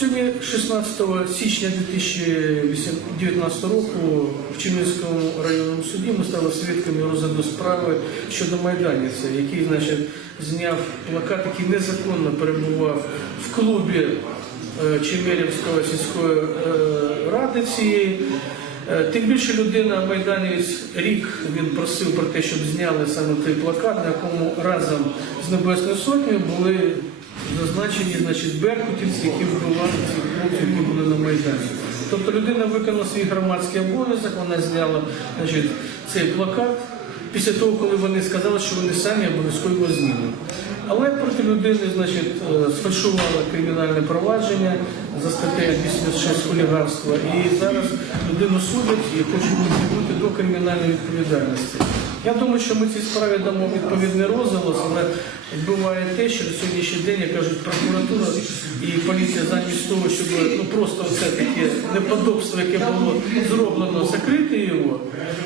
Сьогодні, 16 січня 2019 року, в Чемінському районному суді ми стали свідками розгляду справи щодо майданівця, який значить, зняв плакат, який незаконно перебував в клубі е, Чемерівської сільської е, ради цієї. Е, Тим більше людина майданівець рік він просив про те, щоб зняли саме той плакат, на якому разом з Небесною Сотнею були зазначені значить, беркутівці, які вбивали хлопців, які були на Майдані. Тобто людина виконала свій громадський обов'язок, вона зняла значить, цей плакат після того, коли вони сказали, що вони самі обов'язково його. Але проти людини значить, е, сфальшували кримінальне провадження за статтею 206 хуліганства. І зараз людину судять і хочуть притягнути до кримінальної відповідальності. Я думаю, що ми цій справі дамо відповідний розголос, але буває те, що на сьогоднішній день, як кажуть, прокуратура і поліція замість того, щоб ну, просто все таке неподобство, яке було зроблено, закрити його,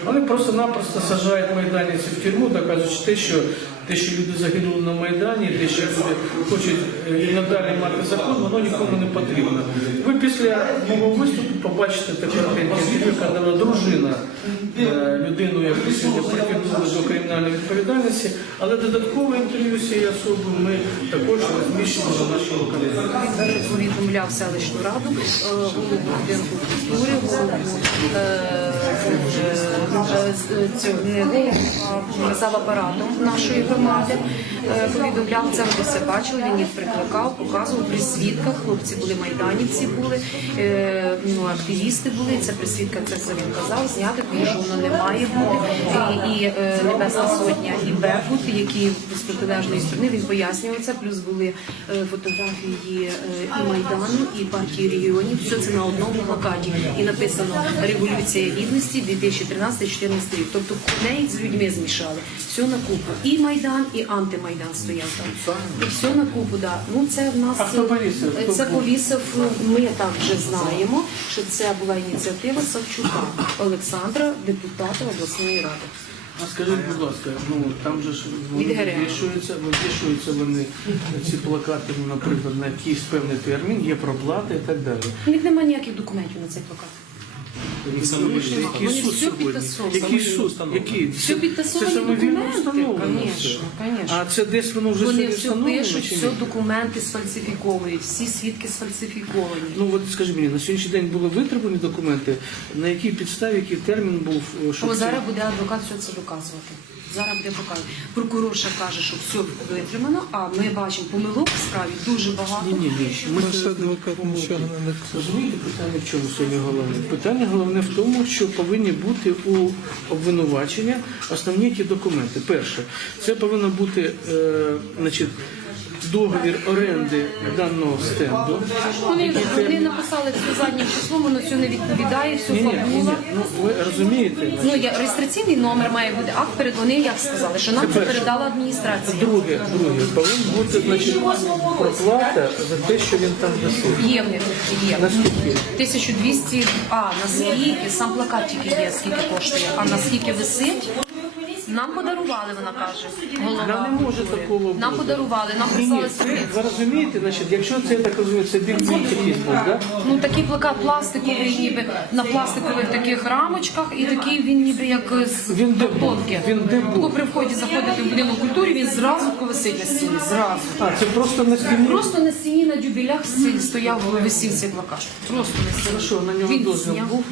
вони просто-напросто сажають майданців в тюрму, доказуючи те, що те, що люди загинули на Майдані, те, що люди хочуть е, і надалі мати закон, воно нікому не потрібно. Ви після мого виступу побачите таке відео, яка дала дружина е, людину, яку сьогодні притягнули до кримінальної відповідальності, але додаткове інтерв'ю з цією особою ми також розміщуємо на нашому каналі. Повідомляв селищну раду, е, голову будинку культури, голову е, е, з- цього, не голову, апаратом нашої громади. Повідомляв це, ви все бачили, він їх прикликав, показував при свідках. Хлопці були майданівці, були ну, активісти були. Це при свідках це все він казав. Зняти, що воно не має бути. І, і Небесна Сотня, і Беркут, які з протилежної сторони він пояснював це. Плюс були фотографії і Майдану, і партії регіонів. Все це на одному плакаті. І написано Революція гідності 2013-2014 рік. Тобто коней з людьми змішали. Все на купу. І Майдан, і антимайдан стояв там. І все на купу, да. Ну це в нас А хто повісив? Це повісив. Ми так вже знаємо, що це була ініціатива Савчука Олександра, депутата обласної ради. А скажіть, будь ласка, ну там же ж вони вішуються, вішуються вони ці плакати, ну, наприклад, на якийсь певний термін, є проплата і так далі. У них немає ніяких документів на цей плакат. Який суд сьогодні? Який суд? Який? Все підтасовані документи, встановлено конечно, конечно. А це десь воно вже Вони сьогодні все встановлено пишуть, чи все документи сфальсифіковані, всі свідки сфальсифіковані. Ну от скажи мені, на сьогоднішній день були витребувані документи, на якій підставі, який термін був, е, щоб Бо це- зараз буде адвокат все це доказувати. Зараз буде доказувати. Прокурорша каже, що все витримано, а ми бачимо помилок в справі дуже багато. Ні, ні, ні. Ми ж адвокат нічого не Розумієте, питання в чому сьогодні головне? Питання головне в тому, що повинні бути у обвинувачення основні ті документи. Перше, це повинно бути е, значить, договір оренди даного стенду. Вони, вони написали це заднім числом, воно все не відповідає, все Ні, ні, ні, ні. фабула. Ну ви розумієте? Ну, я, реєстраційний номер має бути акт перед вони, як сказали, що нам це передала адміністрація. Друге, друге, повинна бути значить, проплата за те, що він там висить. Є в них є. Наскільки? 1200, а наскільки, сам плакат тільки є, скільки коштує, а наскільки висить, нам подарували, вона каже. Голова. Нам не може такого бути. Нам подарували, нам Ні, ні, прислали список. ви розумієте, значить, якщо це так розумію, це більбіт якийсь був, так? Ну такий плакат пластиковий, ніби на пластикових таких рамочках, і такий він ніби як з Він де був? картонки. Він де був? Коли при вході заходити в будинок культури, він зразу висить на стіні. Зразу. А, це просто на стіні. Просто на стіні на дюбелях си- стояв висів цей плакат. Просто на стіні. Хорошо, на нього Він дозвіл зняв. був?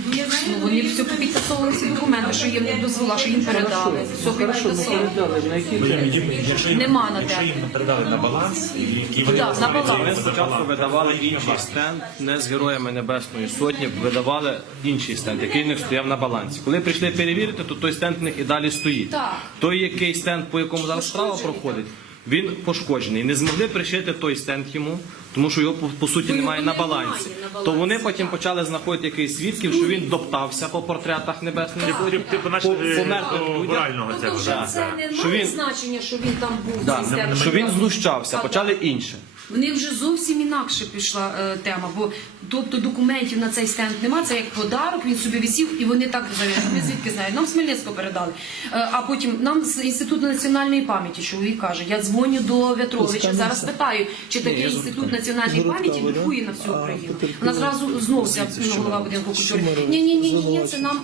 Ну, вони все попідтасовували всі документи, що їм не дозвола, що їм передали. Все Хорошо, ми передали. На які термін? Якщо їм, Нема на якщо те. їм передали на баланс, і вони Да, на поставили баланс. Спочатку видавали інший стенд, не з героями Небесної Сотні, видавали інший стенд, який в них стояв на балансі. Коли прийшли перевірити, то той стенд в них і далі стоїть. Так. Той, який стенд, по якому зараз справа проходить, він пошкоджений. Не змогли пришити той стенд йому, тому що його по, суті немає на балансі. То вони потім почали знаходити якихось свідків, що він доптався по портретах Сотні, Типу, типу, по наче померлих людях. гурального Тобто цього. вже це не має значення, що він там був. Да, що він знущався, почали інше. Вони вже зовсім інакше пішла е, тема, бо тобто документів на цей стенд немає. Це як подарок, він собі висів, і вони так завели. Ми звідки знають? Нам з Хмельницького передали. Е, а потім нам з інституту національної пам'яті чоловік каже: я дзвоню до В'ятровича. Зараз питаю, чи такий інститут національної пам'яті друкує на всю Україну. Вона зразу знову ця голова будинку культури. Ні, ні, ні, ні, це нам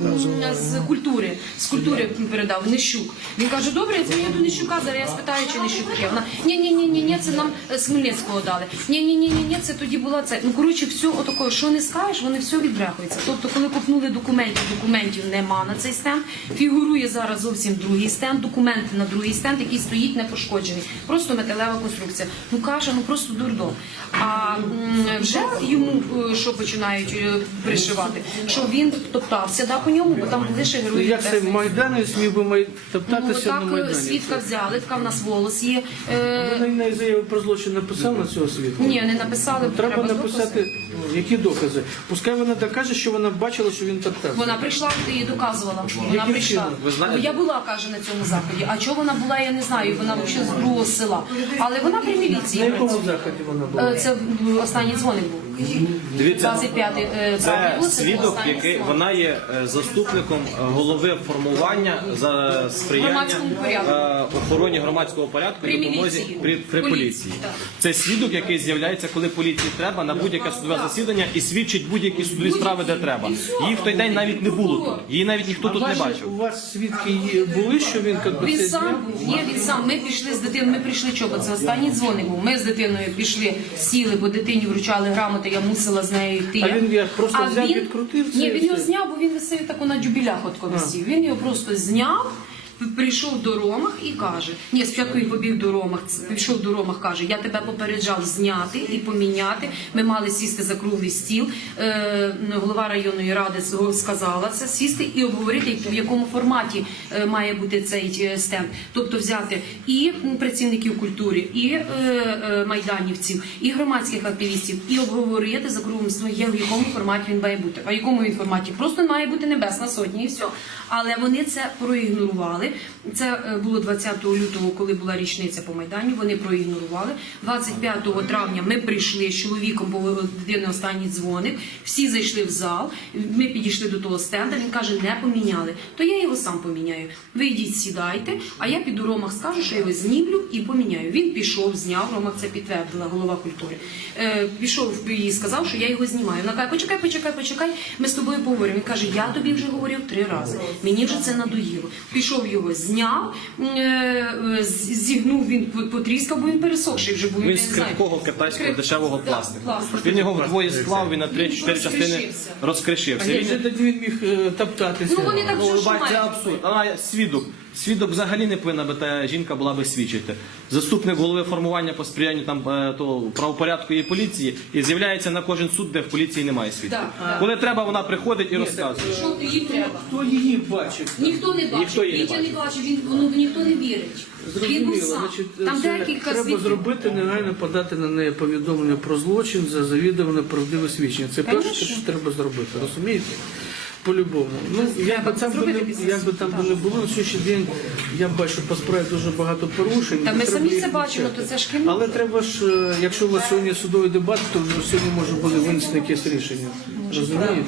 з культури. З культури передав Нищук. Він каже: добре, я дзвоню до Нищука. Зараз я спитаю, чи Нищук є. Вона ні, ні, ні, ні, ні, це нам з Хмельницького дали. Ні, ні, ні, ні, ні, це тоді була це. Ну коротше, все отако, що не скажеш, вони все відбрехуються. Тобто, коли купнули документів, документів нема на цей стенд. Фігурує зараз зовсім другий стенд, документи на другий стенд, який стоїть непошкоджений. Просто металева конструкція. Ну каже, ну просто дурдом. А вже йому е, що починають е, пришивати, що він топтався да, по ньому, бо там були ще Ну, герої. Як це Майданець міг би май... Ну, топтатися на так свідка взяли, така в нас волос є. Е, Ви на заяву про злочин написав на цього свідка? ні, не написали, бо Треба написати, ну, які докази. Пускай вона докаже, що вона бачила, що він так Вона прийшла і доказувала. Вона Яким прийшла. чином? Ви знаєте? Я була, каже, на цьому заході. А чого вона була, я не знаю. Вона взагалі з другого села. Але вона при На міліції. якому працює. заході вона була? Е, Це м, останній дзвоник був. Дивіться, 25-й е, Це правий свідок, останній який вона є е, заступником е, голови формування за сприяння Громадському порядку. е, охороні громадського порядку При і допомозі міліції. при, при Поліції, поліції. так. Це свідок, який з'являється, коли поліції треба на будь-яке судове засідання і свідчить будь-які судові справи, де треба. Її в той день навіть не було тут. Її навіть ніхто тут не Ваші- бачив. У вас свідки є- були, що він як би, Він це сам зняв? був. Ні, він сам. Ми пішли з дитиною. Ми прийшли чого? Це останній дзвоник був. Ми з дитиною пішли, сіли, бо дитині вручали грамоти, я мусила з нею йти. А він як, просто А взяв, він- відкрутив Ні, він його зняв, бо він висив таку на джубілях от комісії. висів. Він його просто зняв. Прийшов до Ромах і каже: ні, спочатку він побіг до Ромах, пішов до Ромах, каже: я тебе попереджав зняти і поміняти. Ми мали сісти за круглий стіл. Е, голова районної ради сказала це сісти і обговорити, в якому форматі е, має бути цей е, стенд. Тобто взяти і працівників культури, і майданівців, і громадських активістів, і обговорити за круглим столом, в якому форматі він має бути. А в якому він форматі? Просто має бути небесна сотня і все. Але вони це проігнорували. Це е, було 20 лютого, коли була річниця по майдані. Вони проігнорували. 25 травня ми прийшли з чоловіком, бо дитини останній дзвоник. Всі зайшли в зал. Ми підійшли до того стенда. Він каже, не поміняли. То я його сам поміняю. Ви йдіть, сідайте, а я піду Ромах скажу, що я його знімлю і поміняю. Він пішов, зняв. Ромах це підтвердила голова культури. Е, пішов і сказав, що я його знімаю. Вона каже, почекай, почекай, почекай. Ми з тобою поговоримо. Він каже, я тобі вже говорив три рази. Мені вже це надоїло. Пішов його, зняв, е, е, зігнув він потріскав, бо він пересохший вже був. Він з крихкого китайського дешевого пластику. Він його вдвоє склав, він на 3-4 частини розкришився. А розкришився. як Він тоді він міг е, топтатися? Ну вони так вже що це абсурд. А свідок. Свідок взагалі не повинна би та жінка була би свідчити. Заступник голови формування по сприянню там е, то правопорядку і поліції і з'являється на кожен суд, де в поліції немає свідків. Так, так. Коли треба, вона приходить і розказує. Що їй треба? Хто її бачив? Ніхто не бачив, Ніхто її не не бачив, він воно ніхто не вірить. Він Зрозуміло, сам. значить, Там декілька треба свідків. зробити негайно подати на неї повідомлення про злочин за завідуване правдиве свідчення. Це перше, що треба зробити, розумієте? По-любому. Ну, як би там би не, як би там би не було, на сьогоднішній день я бачу по справі дуже багато порушень. Та ми Треба самі їх це бачимо, вивчати. то це ж кіно. Але треба ж, е, якщо у вас сьогодні судовий дебат, то вже сьогодні може бути винесено якесь рішення. Розумієте?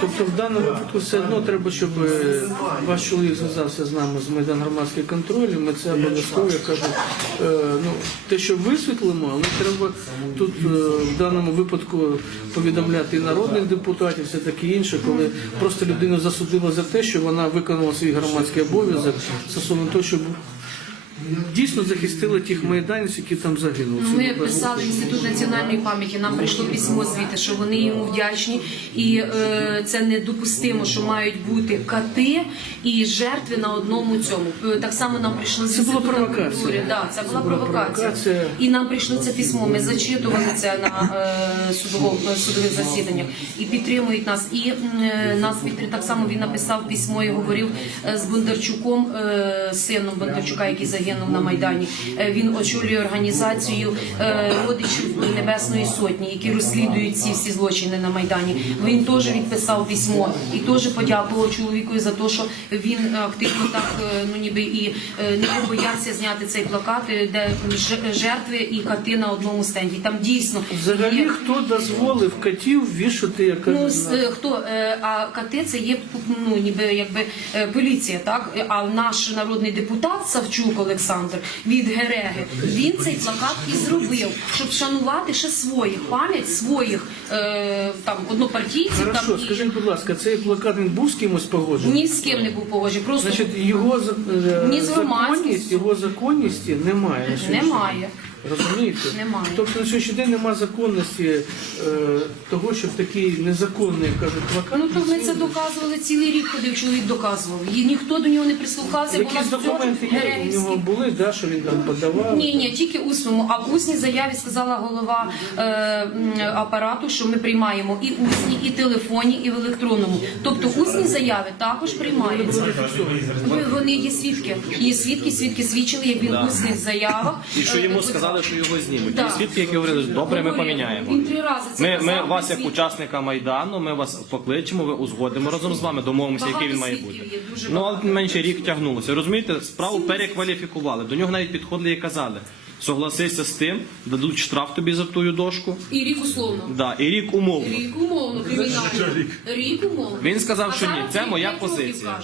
Тобто в даному випадку все одно треба, щоб е, ваш чоловік зв'язався з нами з Майдан громадський контроль, і ми це обов'язково, я кажу, е, ну, те, що висвітлимо, але треба тут е, в даному випадку повідомляти і народних депутатів, все таке інше, коли просто людину засудили за те, що вона виконала свій громадський обов'язок стосовно того, щоб дійсно захистили тих майданців, які там загинули. Ми писали інститут національної пам'яті. Нам прийшло письмо звідти, що вони йому вдячні, і е, це недопустимо, що мають бути кати і жертви на одному цьому. Е, Так само нам прийшло з Це була інституту провокація. культури. Да, це була була провокація. І нам прийшло це письмо. Ми зачитували це на е, судовому судових засіданнях і підтримують нас. І е, нас підтримує так само. Він написав письмо і говорив е, з Бондарчуком, е, сином Бондарчука, який загинув загинув на Майдані. Е, Він очолює організацію е, родичів Небесної Сотні, які розслідують ці всі злочини на Майдані. Він теж відписав письмо і теж подякував чоловіку за те, що він активно так е, ну ніби і е, не побоявся зняти цей плакат, е, де жертви і коти на одному стенді. Там дійсно Взагалі, є- хто дозволив котів вішати, як Ну, е, хто е, а КТ це є ну ніби якби е, поліція, так а наш народний депутат Савчук Олександр від Гереги він цей плакат і зробив, щоб шанувати ще своїх пам'ять своїх е, там однопартійців. Хорошо, там і скажіть, будь ласка, цей плакат він був з кимось погоджений? ні з ким не був погоджений. Просто Значить, його за- е, Ні з громадськістю. законність, його законності немає. на сьогоднішній немає. Розумієте? Немає. Тобто на сьогоднішній день немає законності е, того, щоб такий незаконний кажуть плакат. Ну то ми це доказували цілий рік, ходив чоловік доказував. І ніхто до нього не прислухався, бо Якісь нас документи є у нього були, да, що він там подавав. Ні, ні, тільки усному. А в усній заяві сказала голова е, м, апарату, що ми приймаємо і усні, і телефонні, і в електронному. Тобто усні заяви також приймаються. Ви- Вони є свідки. Є свідки, свідки свідчили, як він в усних заявах. І що е, йому ви- сказали, що його знімуть. Да. І свідки, які говорили, добре, ми поміняємо. Він три рази це Ми, ми казав, вас, як свідки. учасника Майдану, ми вас покличемо, ви узгодимо разом з вами, домовимося, Багато який він має свідків бути. є, дуже Ну, але менше рік тягнулося. Розумієте, справу перекваліфікували. До нього навіть підходили і казали. Согласися з тим, дадуть штраф тобі за тую дошку. І рік условно. Да, і рік умовно. Рік умовно, кримінально. Рік умовно. Він сказав, А що ні, це моя позиція.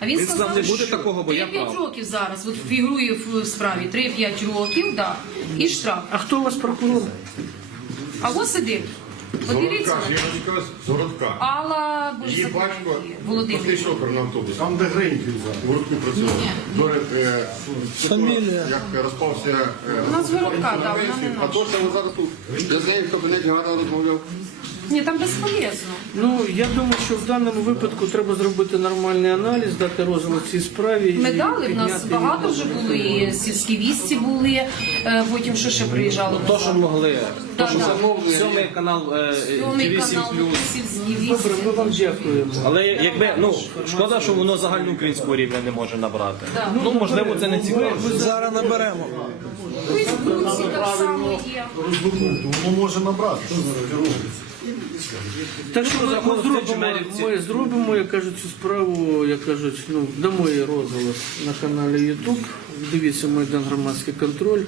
А він, Він сказав, не буде що такого, бо я 3-5 прав. років зараз, от фігурує в справі 3-5 років, да, і штраф. А хто у вас прокурор? А ось сидить. Подивіться Городка, це. з. Алла Боже, Її батько її. Володимир. простий на автобус. Там, де Гриньків в городку працював. Говорить, е, Фамілія. Як розпався... е, Вона з городка, вона не А то, що ви зараз тут. Я з нею в кабінеті гарно розмовляв. Ні, там безполезно. Ну, я думаю, що в даному випадку треба зробити нормальний аналіз, дати розголос цій справі. Ми дали, в нас багато вже було, і сільські вісті були, е, потім що ще приїжджало. То, що могли. То, що Да, замовили. Сьомий канал е, Сьомий TV7+. канал, сільські Добре, ми вам дякуємо. Але якби ну шкода, що воно загальноукраїнського рівня не може набрати. Ну можливо, це не цікаво. Зараз наберемо. Фейсбуці так само є. Тому може набрати. Так що ми, зробимо, ми зробимо, як кажуть, цю справу, як кажуть, ну, дамо її розголос на каналі YouTube. Дивіться Майдан громадський контроль.